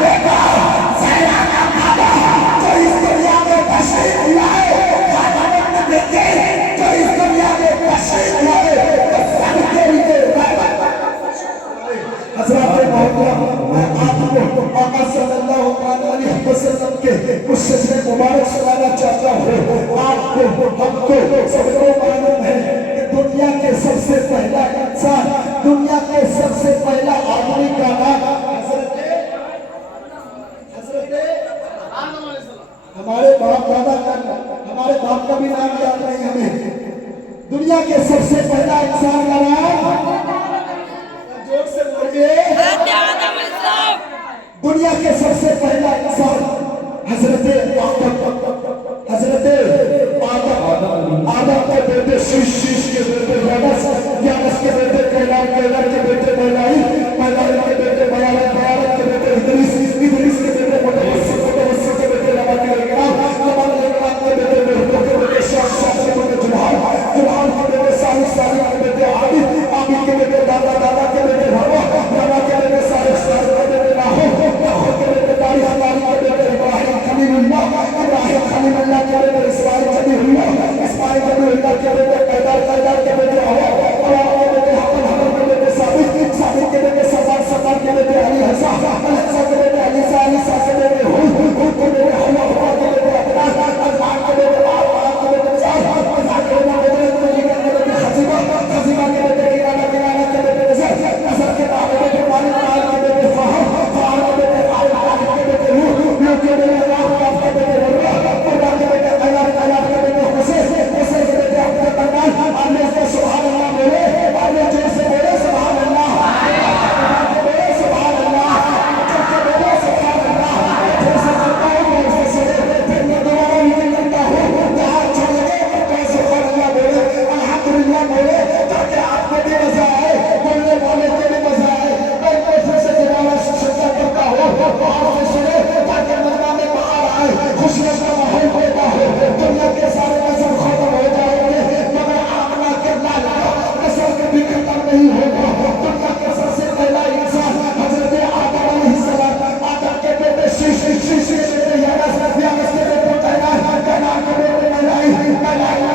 देखो सहरा का काबा जो इस दुनिया में तशरीफ लाए, खातमुन नबिय्यीन जो इस दुनिया में तशरीफ लाए, तो सबके लिए रहमत। हज़रत मोहम्मद मैं आपको आका सल्लल्लाहु अलैहि वसल्लम के उस सजदे मुबारक सुनाना चाहता हूँ। आपको हमको सबको मालूम है कि दुनिया के सबसे पहला इंसान, दुनिया के सबसे पहला आदमी का नाम हमारे बाप दादा का, हमारे बाप का भी नाम याद नहीं हमें। दुनिया के सबसे पहला इंसान का नाम जोर से बोलिए। दुनिया के सबसे पहला इंसान हजरत आदम के बेटे शीश के बेटे यानस के बेटे कैलान के बेटे मैलाइल के बेटे बयारत के बेटे इदरीस के बेटे मुतवस्सित के बेटे लबान के बेटे के बेटे शाह के बेटे जुल्हान के बेटे सालिह के बेटे आबिद के बेटे दादा के बेटे रवा के बेटे सालिह के बेटे नाहो के बेटे दारी के बेटे इब्राहिम खलीलुल्लाह के बेटे इस्माइल कबीरुल्लाह के बेटे कैदार के बेटे हवा के बेटे हकल के बेटे साबित के बेटे सफर के बेटे अली हसा के बेटे अलीसा के बेटे हुद के बेटे हवा के बेटे अदनान के बेटे के बेटे साद के बेटे खजीमा के बेटे किराना के बेटे नजर के बेटे मालिक के बेटे फहम के बेटे के बेटे रूह के बेटे के बेटे रब्बा के बेटे अल्लाह के बेटे हुसैन के बेटे अपने बंगाल आने से सुभान अल्लाह बोले, आने जोर से बोले सुभान अल्लाह, बोले सुभान अल्लाह, बोले सुभान अल्लाह। जैसे करता हूँ वैसे सुने, फिर मैं दोबारा नहीं करता हूँ। जहाँ अच्छा लगे तो सुभान अल्लाह बोले, अल्हम्दुलिल्लाह बोले, ताकि आपको भी मजा आए, बोलने वाले को भी मजा आए। मैं फिर से दोबारा सजदा करता हूँ, बाहर से सुने ताकि मजमा में बाहर आए, खुशियों का माहौल पैदा हो। दुनिया के सारे नजर खत्म हो जाएंगे मगर आमना के लाल नस्ल के भी खत्म नहीं होगा। दुनिया के सबसे पहला इंसान हजरत आदम अलैहिस्सलाम, आदम के बेटे शीश के बेटे यानस के बेटे कैनान के बेटे मैलाइल के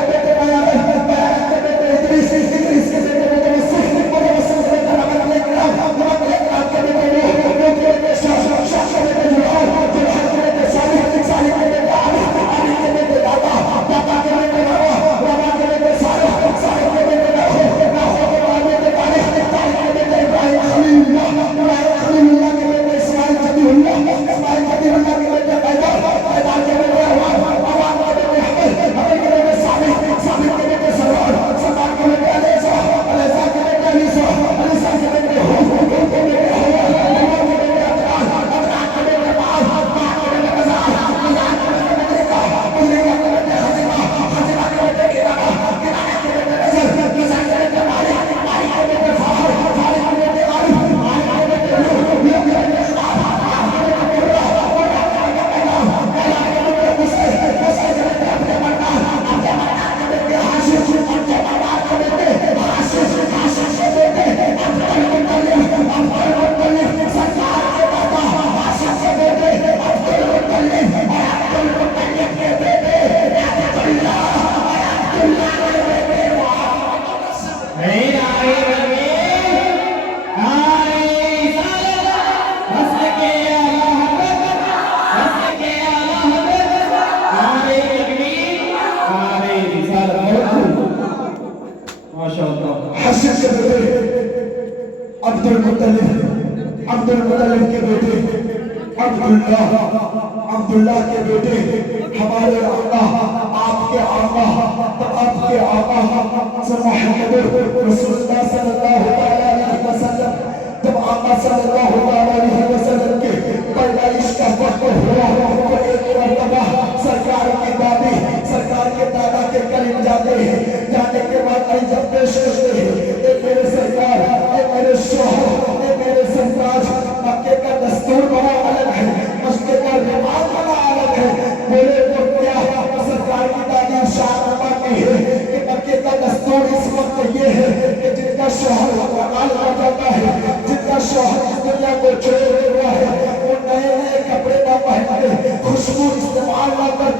बेटे बयारत के बेटे इदरीस के बेटे मुतवस्सित के बेटे रमल के बेटे रूह के बेटे शाह के बेटे जुल्हान के बेटे सालिह के बेटे आबिद के बेटे दादा के बेटे रवा के बेटे सालिह के बेटे नाहो के बेटे तारीख के बेटे इब्राहिम खलीलुल्लाह के बेटे इस्माइल कबीरुल्लाह के बेटे कैदार के बेटे हवा के बेटे हकल के बेटे साबित के बेटे सवार के बेटे अलीसा के बेटे अलीसा के बेटे हुद के बेटे हवा के बेटे अदनान के बेटे बाल के बेटे मज़ार के बेटे का के बेटे खजीमा के बेटे किराना के बेटे नजर के बेटे मालिक के बेटे फहर के बेटे आरिफ के बेटे रूह के बेटे अब्दुल मुत्तलिब के बेटे अब्दुल्लाह के बेटे हमारे आका आपके आका मोहम्मद रसूलुल्लाह सल्लल्लाहु अलैहि वसल्लम जब आका सल्लल्लाहु अलैहि वसल्लम के पैदाइश का वक्त हुआ तो एक मरतबा सरकार की दादी सरकार के दादा के करीब जाते हैं। जाने के बाद जब पेश करते हैं मेरे सरकार मेरे शोहर मेरे सरताज, मक्के का दस्तूर बड़ा अलग है, मस्जिद का रिवाज बड़ा अलग है। बोले तो क्या सरकार की दादी शाह की है कि मक्के का दस्तूर इस वक्त ये है कि जिनका शोहर वकाल हो जाता है, जिनका शोहर इस दुनिया को छोड़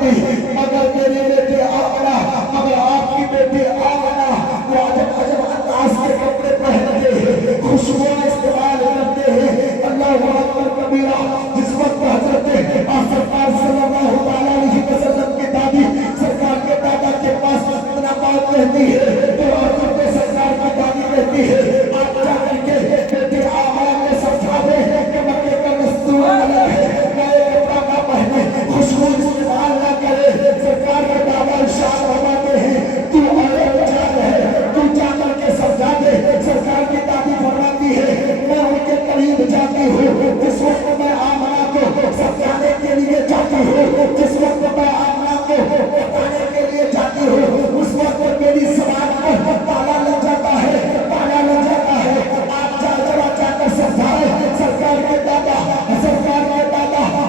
सकती, मगर मेरी बेटी आमना, मगर आपकी बेटी आमना वो अजब अजब अंदाज के कपड़े पहनते हैं, खुशबू इस्तेमाल करते हैं। अल्लाहु अकबर कबीरा। जिस वक्त हजरत सरकार सल्लल्लाहु अलैहि वसल्लम की दादी सरकार के दादा के पास इतना बात कहती है तो हजरत सरकार की दादी कहती है आप जाकर के बेटी आमना को समझा दे कि मक्के का दस्तूर अलग है, नए कपड़ा ना पहने, खुशबू इस्तेमाल ना करे। सरकार के दादा इरशाद फरमाते हैं तू औरत जान है, तू जाकर के समझा दे। सरकार की दादी फरमाती है मैं उनके करीब जाती हूँ, जिस वक्त मैं आमना को समझाने के लिए जाती हूँ, जिस वक्त मैं आमना को बताने के लिए जाती हूँ, उस वक्त मेरी समाज पर ताला लग जाता है, ताला लग जाता है। आप जरा जाकर समझाए। सरकार के दादा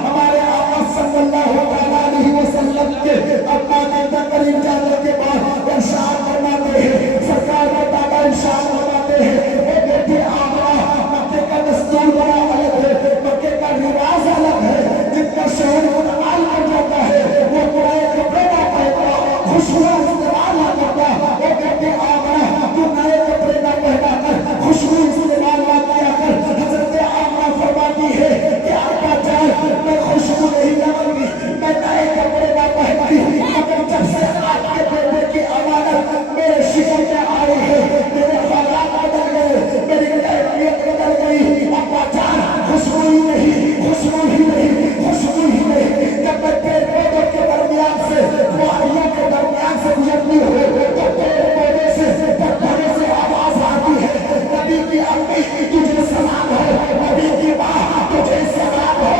हमारे आका सल्लल्लाहु अलैहि वसल्लम के अम्मा के करीब जाने के बाद इरशाद फरमाते हैं, सरकार के दादा इरशाद फरमाते हैं ओ बेटी आमना मक्के का दस्तूर बड़ा अलग है, मक्के का रिवाज अलग है। जिनका शहर मुतमाल हो जाता है वो नए कपड़े ना पहनता, खुशबू इस्तेमाल ना करता। वो बेटी आमना तू नए कपड़े ना पहना कर, खुशबू इस्तेमाल ना किया कर। हजरत आमना फरमाती है कि आपका जान मैं खुशबू नहीं लगाऊंगी, मैं नए कपड़े ना पहनती, मगर जब से आपके बेटे की अमानत मेरे शिकन में आई है मेरे हालात बदल गए, मेरी कैफियत बदल गई। आपका जान खुशबू ही नहीं, खुशबू ही नहीं, खुशबू ही नहीं। जब मैं पेड़ पौधों के दरमियान से वादियों के दरमियान से गुजरती हूँ तो पेड़ पौधे से पत्थरों से आवाज आती है नबी की अम्मी तुझे सलाम हो, नबी की माँ तुझे सलाम हो।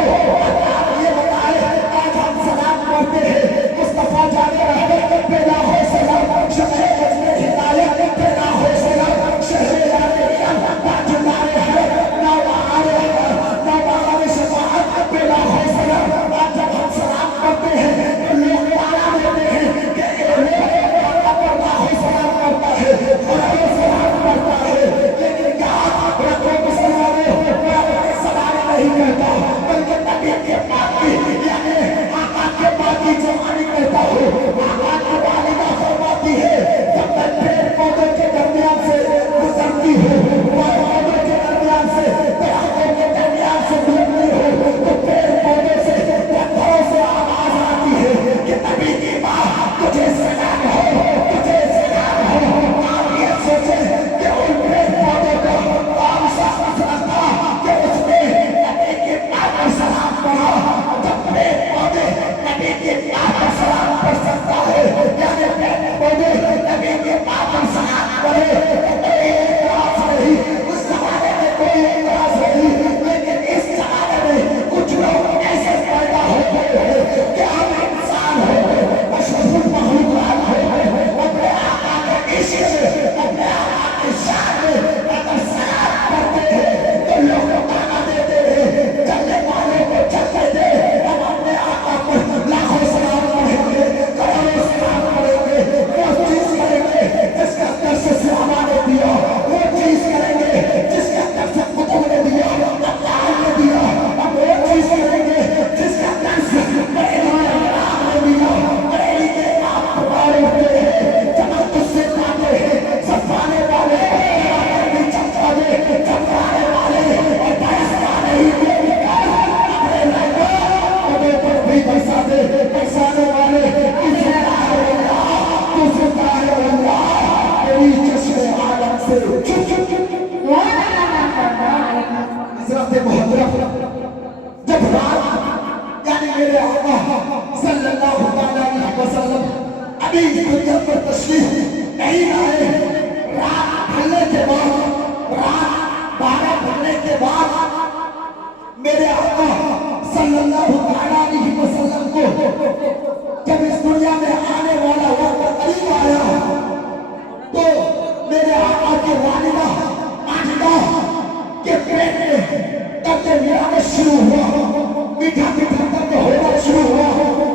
ये बताए आज हम सलाम करते हैं मुस्तफा जाने रहमत पैदा हो सलाम, शहर बजने हिदायत पैदा हो सलाम, शहर याद रियाद ताजुदारे है नवारे शफाअत पैदा हो सलाम। आज जब हम सलाम करते हैं तो लोग ताना देते हैं कि अल्लाह हो सलाम करता है और ये सलाम करता है, लेकिन यहाँ रखो मुसलमान सलाम नहीं कहता बल्कि नबी के पाकी यानी आका के पाकी जवानी कहता हूँ। आका की वालिदा फरमाती है जब मैं पेड़ पौधों के दरमियान से गुजरती हूँ, पौधों के दरमियान से दरख्तों के दरमियान से गुजरती हूँ तो पेड़ पौधे से पत्थरों से आवाज आती है कि नबी की माँ तुझे सलाम हो, तुझे सलाम हो। आप ये सोचे कि उन पेड़ पौधों का कौन सा मसला था कि उसने नबी की माँ को सलाम पढ़ा। जब पेड़ पौधे नबी की माँ को सलाम पढ़ सकता है यानी पेड़ पौधे नबी की माँ को सलाम पढ़े तो एतराज नहीं, उस जमाने में कोई एतराज नहीं। लेकिन इस जमाने में कुछ लोग ऐसे पैदा हो गए हैं कि हम इंसान हो अशरफुल मखलूकात हो, अपने आका के इश्क में अपने आका की शान में अगर सलाम करते हैं तो लोग ताना देते हैं, चलने वालों को चलते दे। हम अपने आका पर लाखों सलाम पढ़ेंगे, करोड़ों सलाम पढ़ेंगे, वो चीज करेंगे जिसके अंदर से सिलामा ने दिया, वो चीज करेंगे जिसके अंदर से कुतुब ने दिया, अल्लाह ने दिया। हम वो चीज करेंगे जिसके अंदर से इमाम ने दिया। बरेली के इमाम तुम्हारे होते हैं, जमात से खाते हैं, सफाने वाले चमकाने वाले और बरसाने ही अपने लाइकों पर भी बरसाने वाले मेरी चश्मे आलम से हज़रत मोहतरम जब रात यानी मेरे आका सल्लल्लाहु अलैहि वसल्लम अभी इस दुनिया पर तशरीफ नहीं लाए, रात ढलने के बाद, रात 12 ढलने के बाद मेरे आका सल्लल्लाहु अलैहि वसल्लम को जब इस दुनिया में आने वाला वक्त करीब आया तो मेरे आका के वालिदा माजिदा के पेट में दर्द मिलाना शुरू हुआ, मीठा मीठा दर्द होना शुरू हुआ,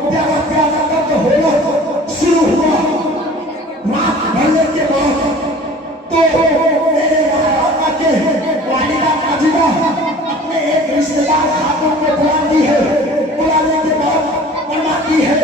प्यारा प्यारा दर्द होना शुरू हुआ। रात ढलने के बाद तो मेरे आका के वालिदा माजिदा अपने एक रिश्तेदार खातून को बुलाती है, बुलाने के बाद फरमाती है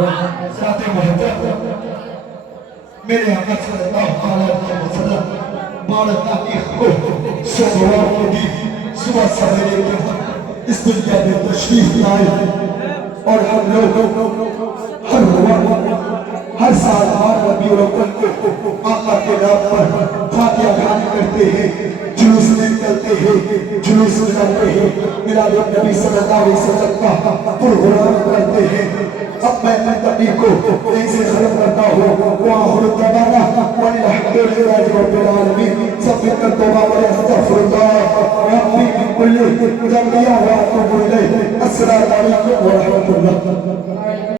ذات محبت میرے آقا صلی اللہ علیہ وسلم بارہ تاریخ کو سوموار کو بھی صبح سویرے کے اس دنیا میں تشریف لائے اور ہم لوگ ہر سال 8 ربیع الاول کو آقا کے نام پر فاتحہ خوانی کرتے ہیں، جلوس نکلتے ہیں، جلوس نکلتے ہیں، میلاد النبی صلی اللہ علیہ وسلم کا پروگرام کرتے ہیں۔ اب میں منتقی کو یہیں سے ختم کرتا ہوں۔ وآخر دعوانا والحمد للہ رب العالمین۔ سب مل کر توبہ کریں، استغفر اللہ ربی من کل ذنب واتوب الیہ۔ السلام علیکم ورحمۃ اللہ۔